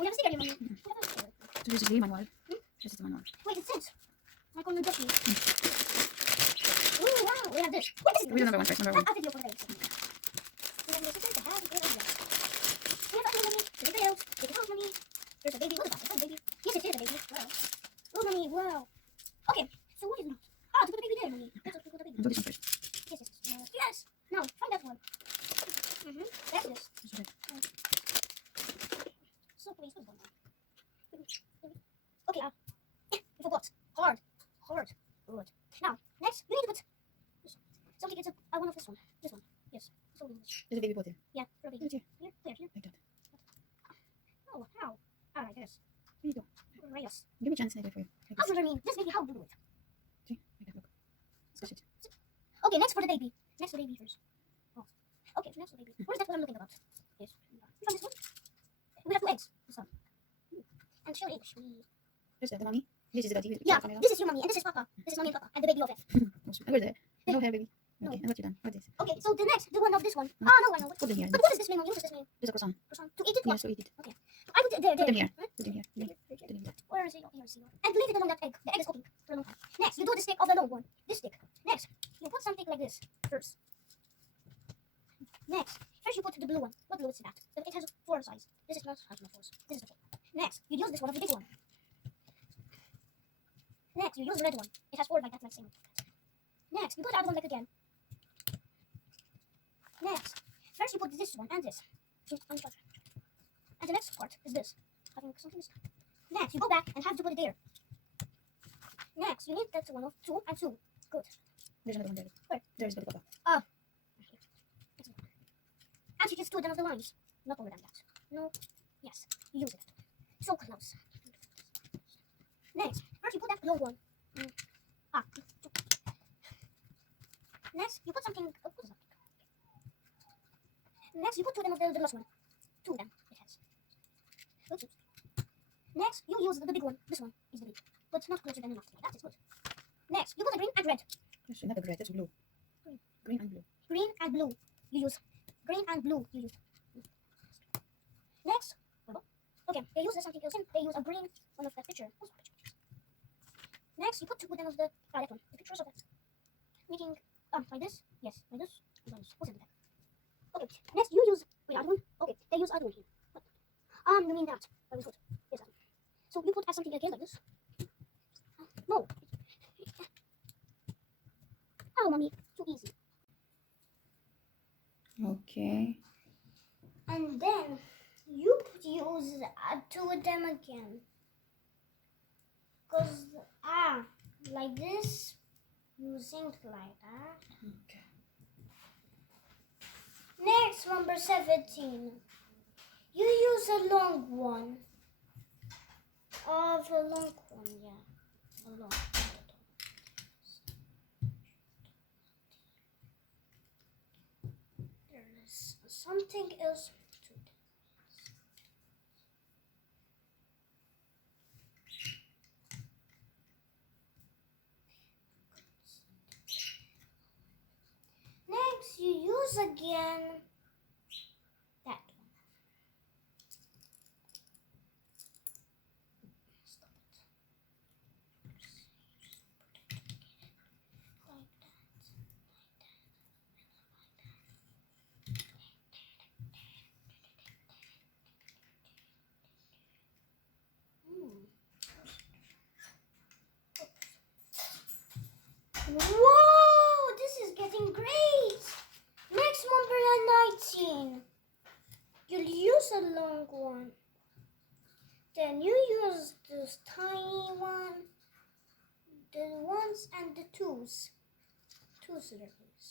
we have a sticker here, Mommy. So this is the manual. This is the manual. Wait, it says. Like on the document. Ooh, wow. We have this. Wait, this is Read the number one first. Number one. I'll take you for the base. We have the sticker, the hat, the hat. We have a Mommy. The details. Take it out, Mommy. There's a baby. Look at that. Is that a baby? Yes, it is a baby. Wow. Oh, Mommy. Wow. Okay. So what is not? Ah, to put the baby there, Mommy. Let's put the baby. Do this one first. Yes. Now, find that one. That's this. This is it. So please, what is that one? Okay, we forgot. Hard. Good. Now, next, we need to put this one. Something, it's one of this one. This one. Yes. So we need There's a baby pot here. yeah, for a baby. Right here. Here, there, here. Like that. Oh, how? Alright, yes. There you go. Right, yes. Give me a chance and I do it for you. Like How this. should I mean? This baby, how to do it? See? Like that, look. Squish it. Okay, next for the baby. Next for the baby first. Oh. Okay, next for the baby. What is that what I'm looking about? Yes. Which one is this one? We have 2 eggs. This one. And show eggs. There's the mommy. This is the daddy. Yeah, this is your mommy, and this is Papa. This is mommy and Papa, and the baby of it. I got there. No hair, baby. No. Okay, and what you done? What is this? Okay, so the next, the one of this one. Mm. Ah, no, I know. Put them here. But what is this name, mommy? What is this name? There's a croissant. Croissant. To eat it? Yeah, What? so eat it. I put it there, Put them there. here. Put them here. Here, Put them in that. Where is it? Oh, here is it. And leave it along that egg. The egg is cooking for a long time. Next, you do the stick of the long one. This stick. Next, you put something like this first. Next, first you put the blue one. What blue is that? It has 4 sides. This is not has no 4. This is the 4. Next, you use this one of the big one. Next, you use the red one. It has 4 like that, like same. Next, you put the other one back again. Next, first you put this one and this. And the next part is this. Having something. Next, you go back and have to put it there. Next, you need that one of 2 and 2. Good. There's another one there. Where? There's the papa. And she just 2 of the lines. Not longer than that. No. Yes. You use it. So close. Next, first you put that long one. Next, you put something. Oh, what is that? Next, you put 2 of them of the last one. 2 of them. It has. Oops. Next, you use the big one. This one is the big, but not closer than enough. That is good. Next, you put the green and red. There's another red. There's blue. Green and blue. Green and blue. You use green and blue. You use. Next, okay, they use something else. They use a green one of that picture. Next, you put 2 of them of the that one. The pictures of it. Making like this. Yes, like this. And like this. What's in the back? Okay. Next, you use other one. Okay, they use other one here. What? You mean that? Very good. Yes, other. So you put something again like this. No. Oh, mommy, too easy. Okay. And then you use 2 of them again. Cause like this, using like that. Okay. Next, number 17. You use a long one. Of a long one, yeah. A long. There is something else to do. Next, you use again that one. Stop it. Like that. Whoa, this is getting great. Next number 19. You'll use a long one. Then you use this tiny one, the ones and the twos. Twos there, please.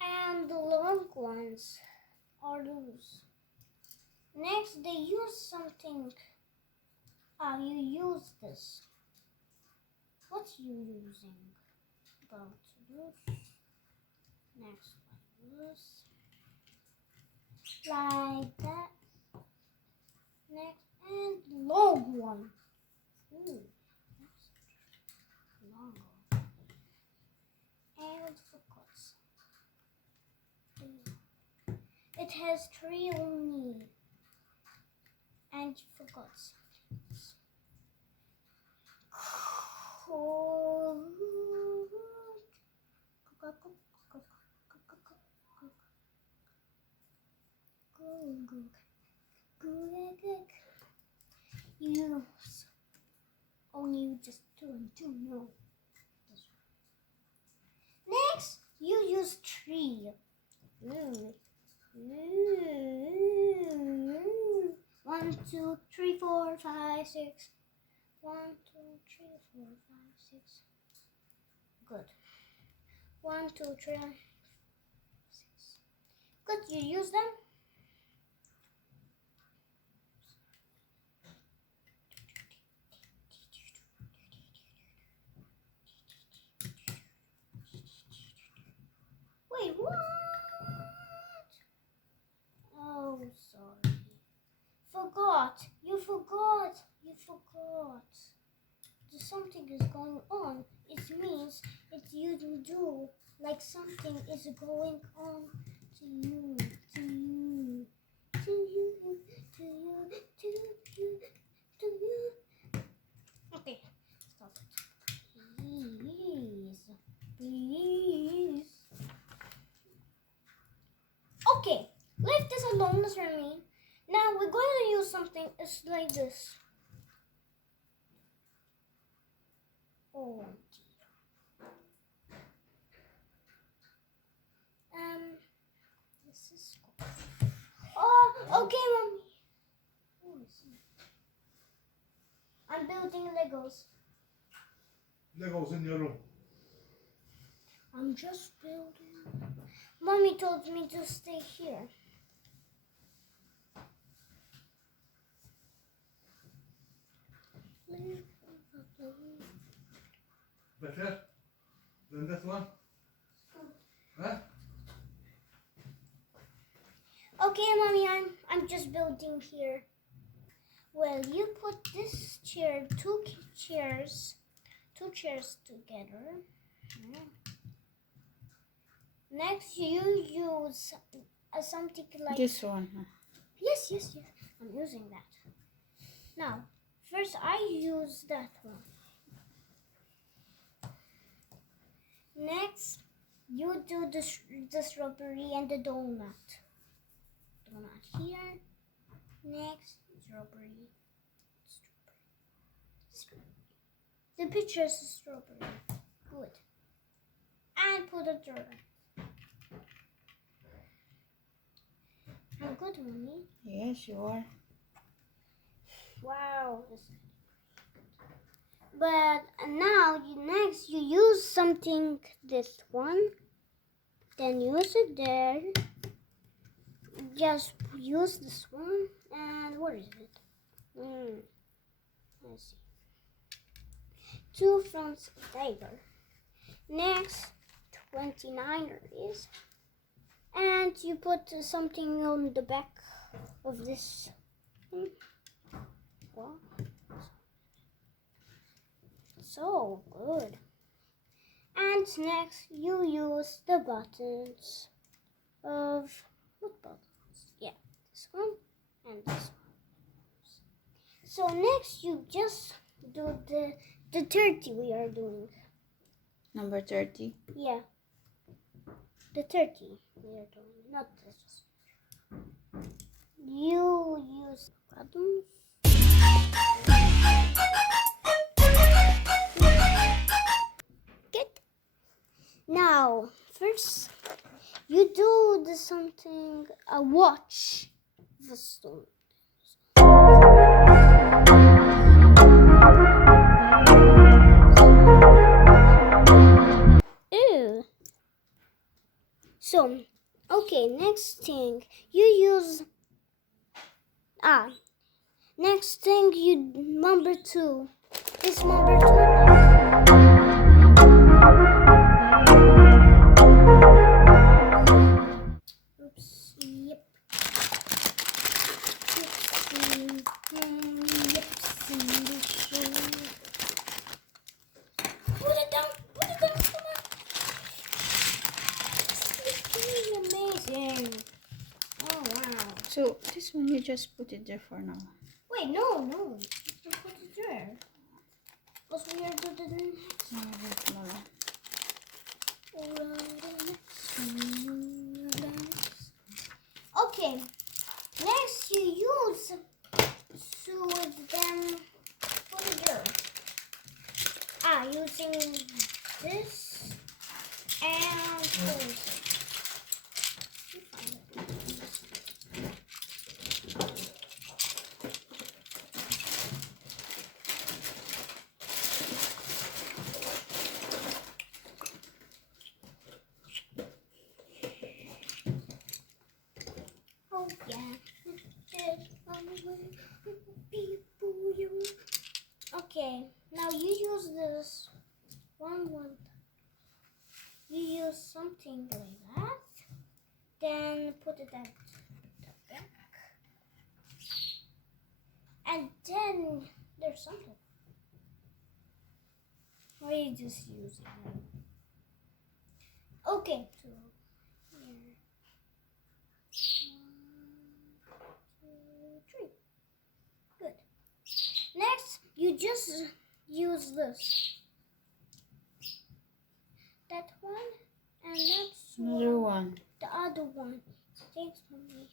And the long ones are those. Next, they use something. You use this. What you using? About this. Next, like this. Like that. Next, and long one. Ooh, next, long one. And forgot. It it has 3 only. And you forgot something. You only just don't know. Next, you use 3. Ooh. 1, 2, 3, 4, 5, 6. 1, 2, 3, 4, 5, 6. Good. 1, 2, 3, 6. Good, you use them. Wait, what? Oh, sorry. Forgot. You forgot. Something is going on. It means that you do like something is going on to you. Okay, stop it. Please. Okay, leave this alone, Mr. Ramin. Now we're going to use something it's like this. Oh dear. This is cool. Oh, okay, Mommy. Oh, I'm building Legos. Legos in your room. I'm just building. Mommy told me to stay here. Better than that one? Huh? Okay, Mommy, I'm just building here. Well, you put this chair, two chairs together. Next, you use something like This one. Huh? Yes. I'm using that. Now, first I use that one. Next, you do the strawberry and the donut. Donut here. Next, strawberry. The picture is strawberry. Good. And put a jar. I'm good, Mommy. Yes, you are. Wow. But now, next you use something, this one. Then use it there. Just use this one. And what is it? Let's see. 2 fronts tiger. Next, 29er is. And you put something on the back of this thing. Wow. So good. And next you use the buttons of what buttons? Yeah, this one and this one. So next you just do the 30 we are doing. Number 30. Yeah. The 30 we are doing, not this. You use buttons. Good. Now, first, you do the something, a watch. The stone. Ew. So, okay, next thing, you use, next thing you, number 2. This number 2. Oops, yep. Put it down, come on. This is really amazing. Oh. So this one you just put it there for now. Wait, no. You put it there. Because we are doing the next. Alright, Mala. Okay. Next, you use two of them. Put it there. Using this and this. You find it. Oh yeah. Okay, now you use this one. You use something like that. Then put it at the back. And then there's something. Or you just use it. Okay, so here. 1, 2, 3. Good. Next, you just use this. That one and that's Another one. the other one. Thanks, mommy.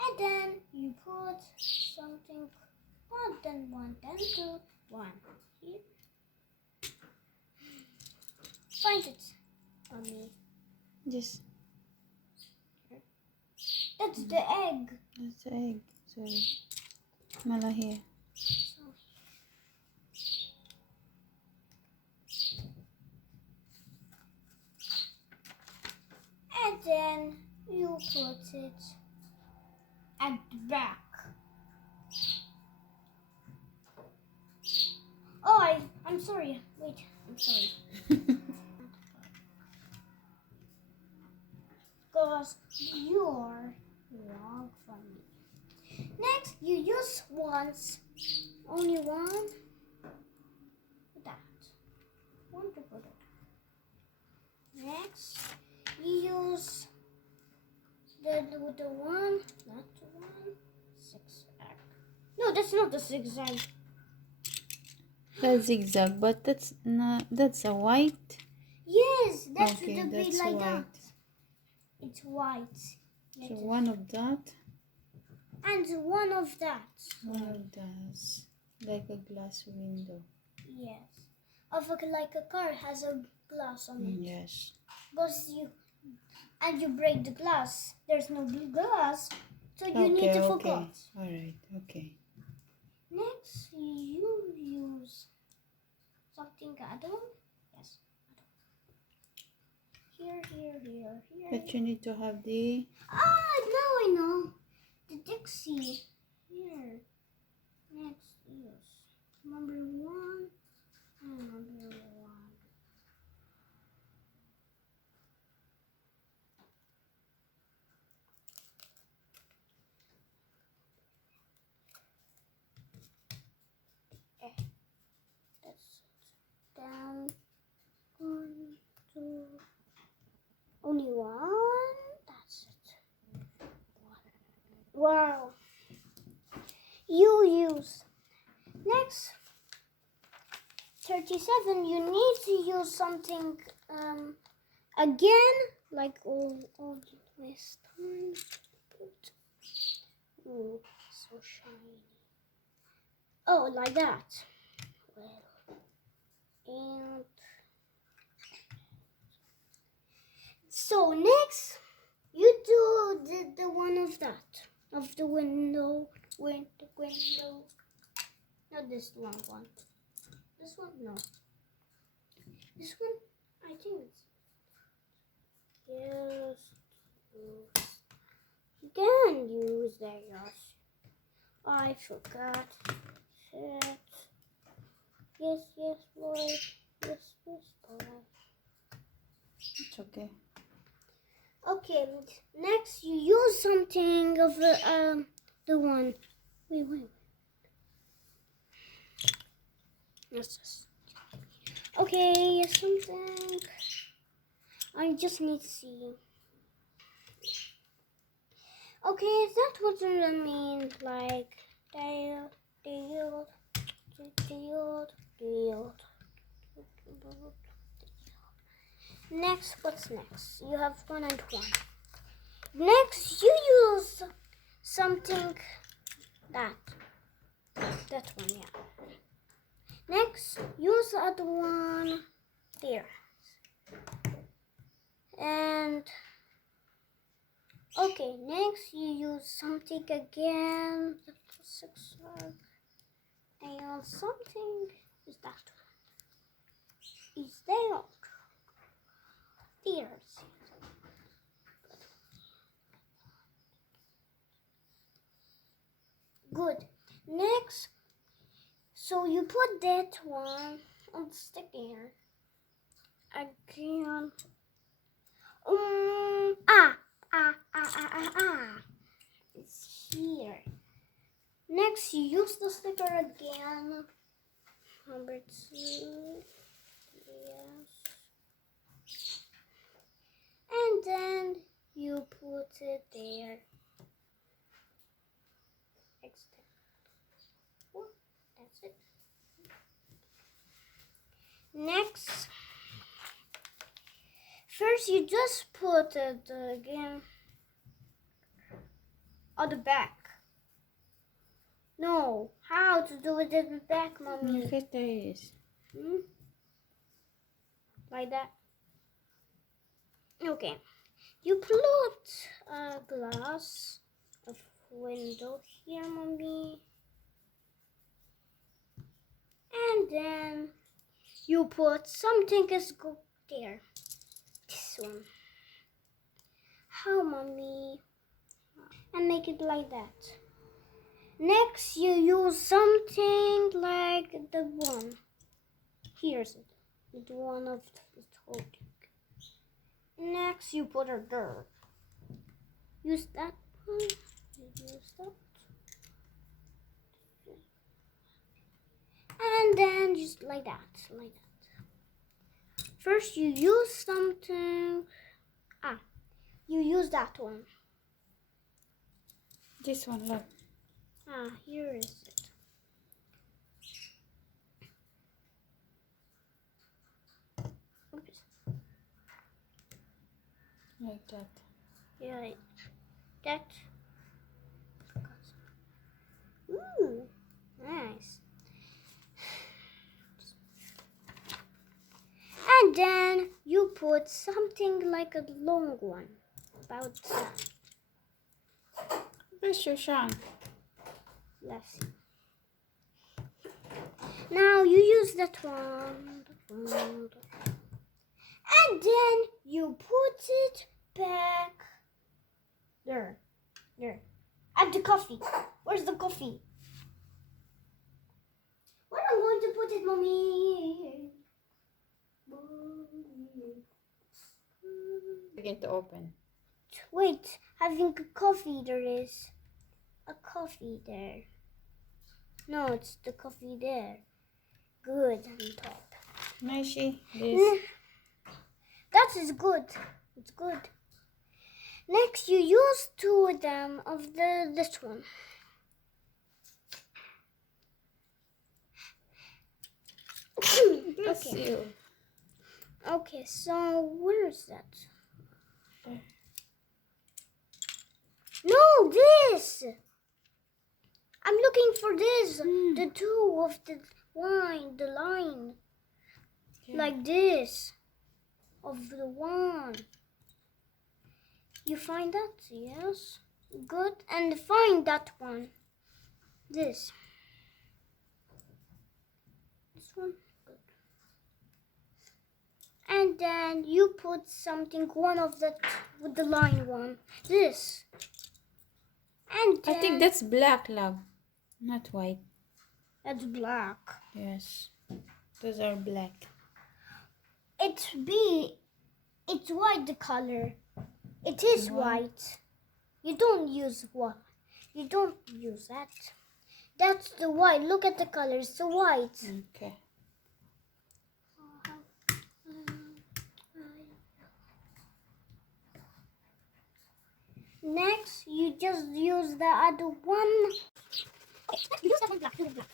And then you put something one, then two, one. Here. Find it, mommy. Yes, That's the egg. that's the egg. Sorry. Mala here. So, and then you put it at the back. Oh, I'm sorry. Wait, I'm sorry. Because you're wrong for me. Next, you use only one. That. One to put it. Next, you use the one, not the one, zigzag. No, that's not the zigzag. That's zigzag, but that's not. That's a white. Yes, that's Okay, the bit that's like white. that. It's white. So one of that. And one of that. One of those. Like a glass window. Yes. Like a car has a glass on it. Yes. Because you break the glass. There's no glass, so you need to Okay. forget. Alright, okay. Next, you use something add-on. Yes, add-on. Here. But you need to have the. Now I know. The Dixie. Here. Next, use number 1 and number 1. That's it. Down. 1, 2. Only one. That's it. Wow. You use. Next. 37. You need to use something again, like all this time. Ooh, so shiny. Oh, like that. Well, and so next you do the one of that, of the window. Not this long one. This one, no. This one, I think it's yes. You can use that, yes. I forgot. Shit. Yes, boy. Yes, boy. It's okay. Okay, next you use something of the one. Wait. Yes. Okay, something. I just need to see. Okay, that what I mean. Like, diode. Next, what's next? You have 1 and 1. Next, you use something that one, yeah. Next, use that one there. And okay, next you use something again. And something is that one. Is there? There's. Good. Next, so you put that one on the sticker again. It's here. Next, you use the sticker again. Number 2. Yes. And then you put it there. That's it. Next, first you just put it again on the back. No, how to do it at the back, mommy? Look at this. Like that. Okay. You put a glass of window here, mommy. And then you put something is go there. This one. How, mommy? And make it like that. Next, you use something like the one. Here's it. The one of the holding. Next, you put it there. Use that one. Use that. And then just like that. Like that. First, you use something. You use that one. This one, look. Here is it. Oops. Like that. Yeah, like that. Ooh, nice. And then you put something like a long one. About that. Where's Shoshan? Let's see. Now you use that one. And then you put it back there. At the coffee. Where's the coffee? Where am I going to put it, mommy? Begin to open. Wait, having a coffee there is. A coffee there. No, it's the coffee there. Good, on top. Naishi, this. That is good. It's good. Next, you use 2 of them of this one. Bless Okay. you. Okay, so where is that? There. No, this. I'm looking for this. The 2 of the wine, the line. Yeah. Like this. Of the one. You find that? Yes. Good. And find that one. This. This one. Good. And then you put something, one of that with the line one. This. And then I think that's black, love. Not white. that's black. Yes. Those are black. It's white the color. It is white. You don't use what? You don't use that. That's the white. Look at the color. It's the white. Okay. Next, you just use the other one. Okay, let's use that one black. Do the black.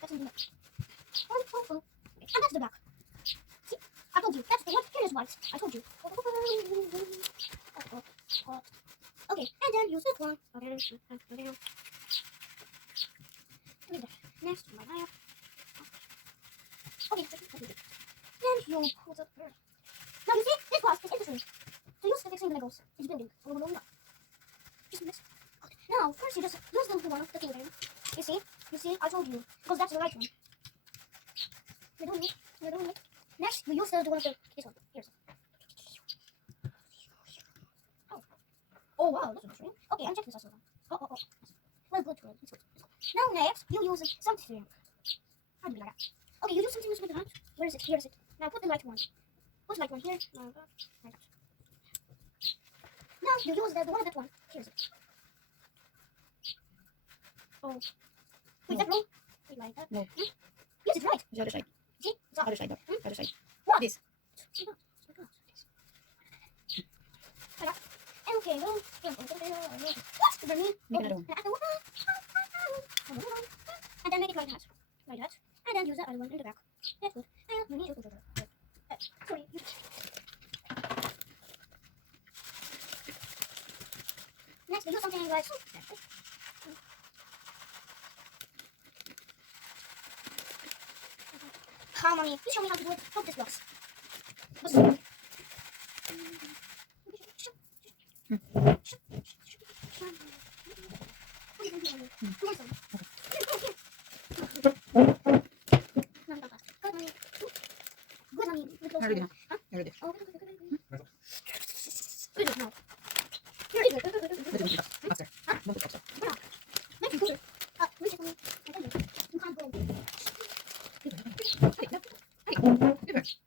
That's in the black. Okay, and that's the black. See, I told you. That's the white. Here is white. I told you. Okay, and then use this one. Okay, next, my knife. Okay, then you put it here. Now you see, this glass is interesting. To use the fixing Legos, it's building. Just mix. Now, first you just use the one of the finger. You see, I told you, because that's the right one. You're doing it. Next, you use the one of the, this one. Here's. Oh wow, that's interesting. Okay, I'm checking this also. Oh. Well, good. Let's go. Now next, you use something. How do you like that? Okay, you do something with the light. Where is it? Here is it. Now put the light one. Put the light one here. Like that. Now you use the one of that one. Here is it. Oh. Wait, that wrong? Wait, like that? No. Yes, it's right. The other side. See? It's Other side. Other side. What? This. Okay, go. What? For me? Make another one. And then make it like that. Like that. And then use the other one in the back. That's good. And sorry. Next, we do something like how, mommy? Please show me how to do it. Help this box. I already know. Huh? I already. Good now. Here is it. Put it in the box. Upstairs. Move it upstairs. Make it closer. Reach it for me. I tell you. You can't go.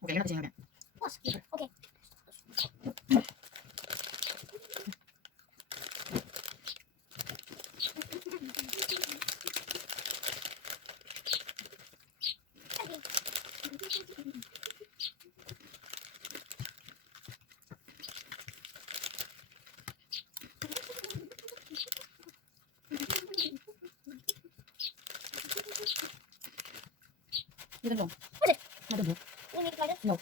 Okay, you're not saying again. What? Okay. You done wrong. What's it? No, don't do. We make it like this. No.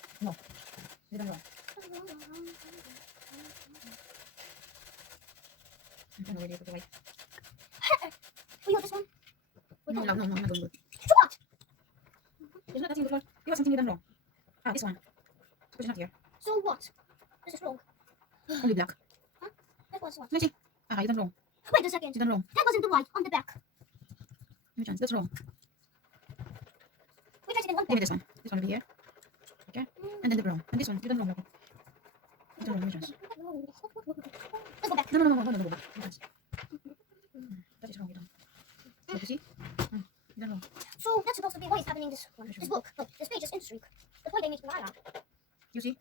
You done wrong. I don't know where you put the white. We got this one. No, not going good. So what? There's not that thing before. You have something you done wrong. Ah, this one. Put it not here. So what? This is wrong. Only black. That was what? Let me see. Ah, you done wrong. Wait a second. You done wrong. That wasn't the white on the back. Give me a chance. That's wrong. We tried to get one Give me back. this one. This one over here. Okay. And then the brown. And this one. You done wrong, Loki. You done wrong. Give me a chance. Let's go back. No. Go back. Give me a chance. That is wrong. You done. Look, you see? You done wrong. So that's supposed to be what is happening in this one. This book. Look, this page is Intrigue. That's why they made Lila. You see?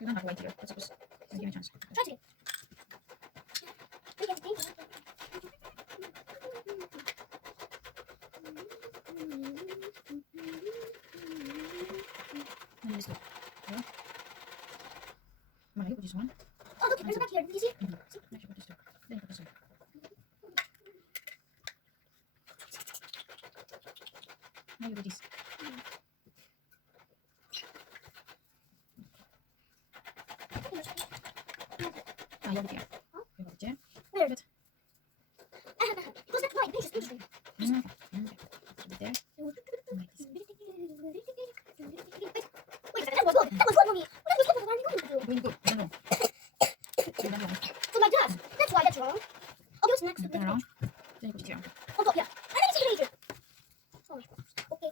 You don't have white here. That's supposed to give me a chance. Try to get. We get the And this one. Yeah. Mari, put this one. Oh, look, there's a back here. Did you see? Actually, put this too. Then put this one. Now you do this. Ah, you have it here. You have it here. Where is it? Because that's white. Page is Intrigue. Okay. Put it there. Like this. Wait a second. That was good. That was good, mommy. That was good for the one you wanted to do. Doing good. You done wrong. You done wrong. So like that. That's why that's wrong. Okay, what's next? Turn around. Then you put it here. On top, yeah. And then you see the pager. Oh, okay.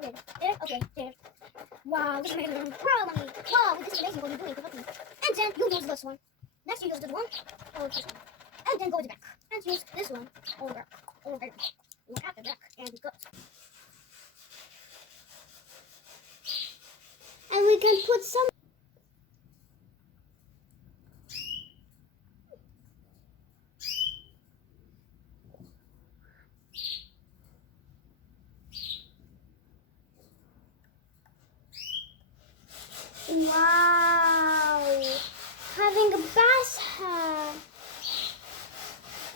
Wait. There. Okay, there. Wow, this is amazing. Wow, mommy. Wow, this is amazing what you're doing. And then you use this one. Next you use this one. Or this one. And then go to the back. And use this one. Over. Look at the back. And it's good. And we can put some. Wow! making a bathtub.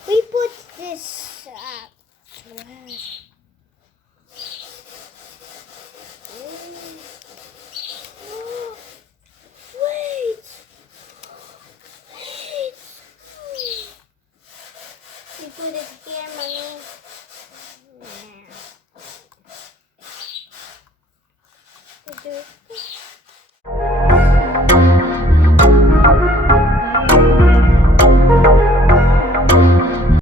We put this Oh, wait. We put it here, Mommy. Yeah. We do it.